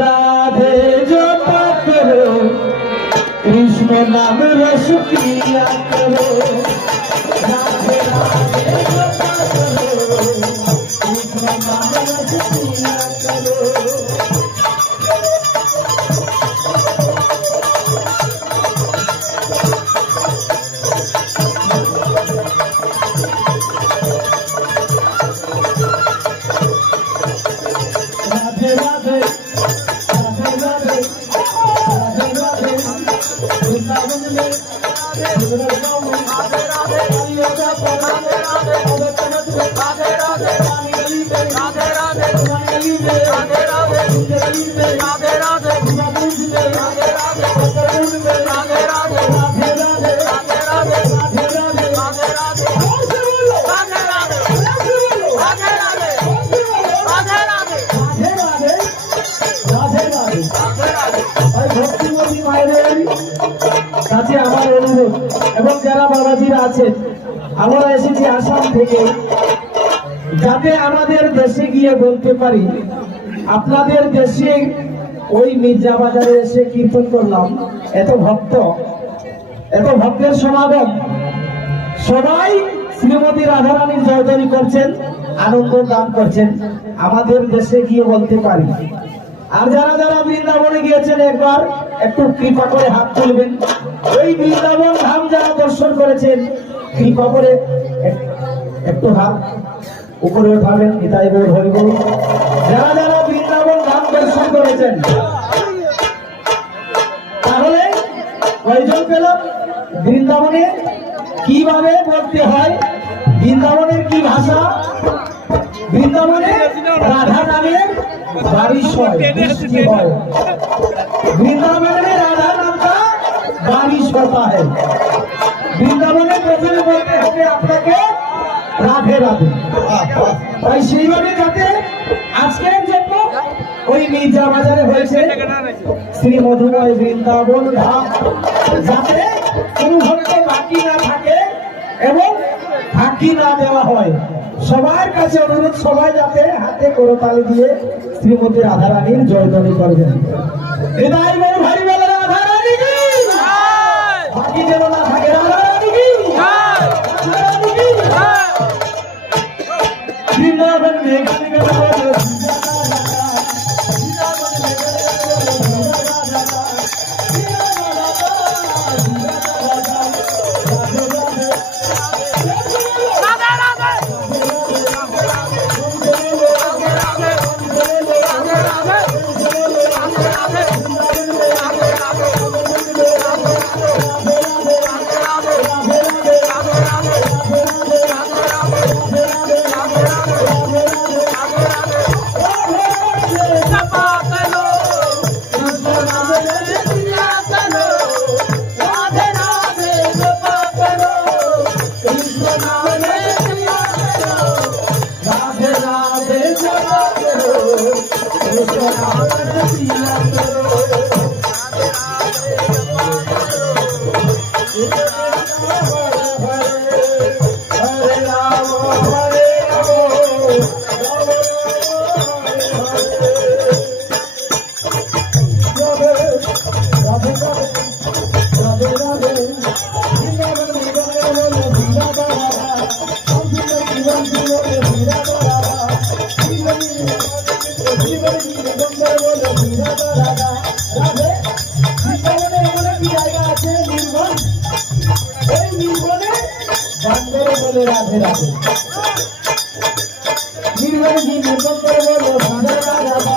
राधे जपा करो कृष्ण नाम रस पिया करो राधे राधे जपा करो कृष्ण नाम रस पिया करो राधे राधे वृंदावन में राधे राधे अयोध्या पर राधे राधे अवतरण में राधे राधे रानी गली में राधे राधे गली में राधे राधे गली में राधे राधे गुनाबूज में राधे राधे बकरूल में राधे राधे राधे राधे राधे राधे राधे राधे राधे राधे राधे राधे राधे राधे राधे राधे राधे राधे ভক্তিমতী মায়েদের কাছে আমার অনুরোধ এবং যারা বাবাজিরা আছেন আমরা এসেছি আসাম থেকে যাতে আমাদের দেশে গিয়ে বলতে পারি আপনাদের দেশে ওই মির্জা বাজারে এসে কীর্তন করলাম এত ভক্তের সমাগম সবাই শ্রীমতী রাধারানীর জয়ধ্বনি করছেন আনন্দ দান করছেন আমাদের দেশে গিয়ে বলতে পারি আর যারা যারা বৃন্দাবনে গিয়েছেন একবার একটু কৃপা করে হাত তুলবেন ওই বৃন্দাবন ধাম যারা দর্শন করেছেন কৃপা করে একটু হাত উপরে উঠাবেন নিতাই গৌর হরি বল যারা যারা বৃন্দাবন ধাম দর্শন করেছেন তাহলে কয়জন পেলাম বৃন্দাবনে কিভাবে বলতে হয় বৃন্দাবনের কি ভাষা বৃন্দাবনে রাধা নামের बारिश হয় वृंदावन में राधा नाम का बारिश होता है वृंदावन में प्रथम बोलते हैं আপনাকে রাধে রাধে তাই সেইভাবে যাতে আজকের জন্য ওই মির্জা বাজারে হয়েছে শ্রী মধুময় বৃন্দাবন ধাম যাতে কোনো ভক্ত বাকি না থাকে এবং ফাঁকি না দেওয়া হয় সবার কাছে অনুরোধ সবাই যাতে হাতে করতালি দিয়ে শ্রীমতী রাধারানীর জয়ধ্বনি করবেন হৃদয় গৌর হরি বল রাধারানী কি জয় বাকি যেন না থাকে রাধারানী কি জয় রাধারানী কি জয় বৃন্দাবন में गाने का राधे राधे निर्मल जी निर्मल कर बोलो राधा राधा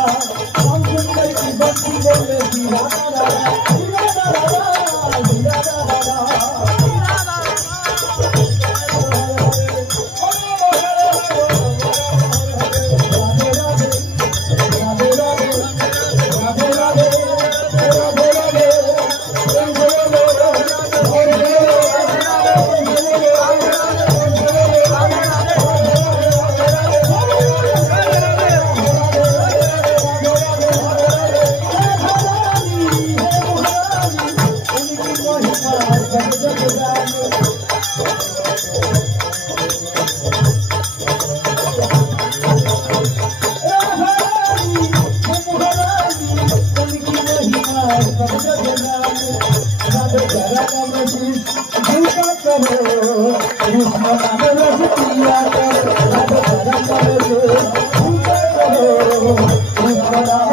हम सुंदर की भक्ति बोले श्री राधा राधा राधा राधा राधा Karo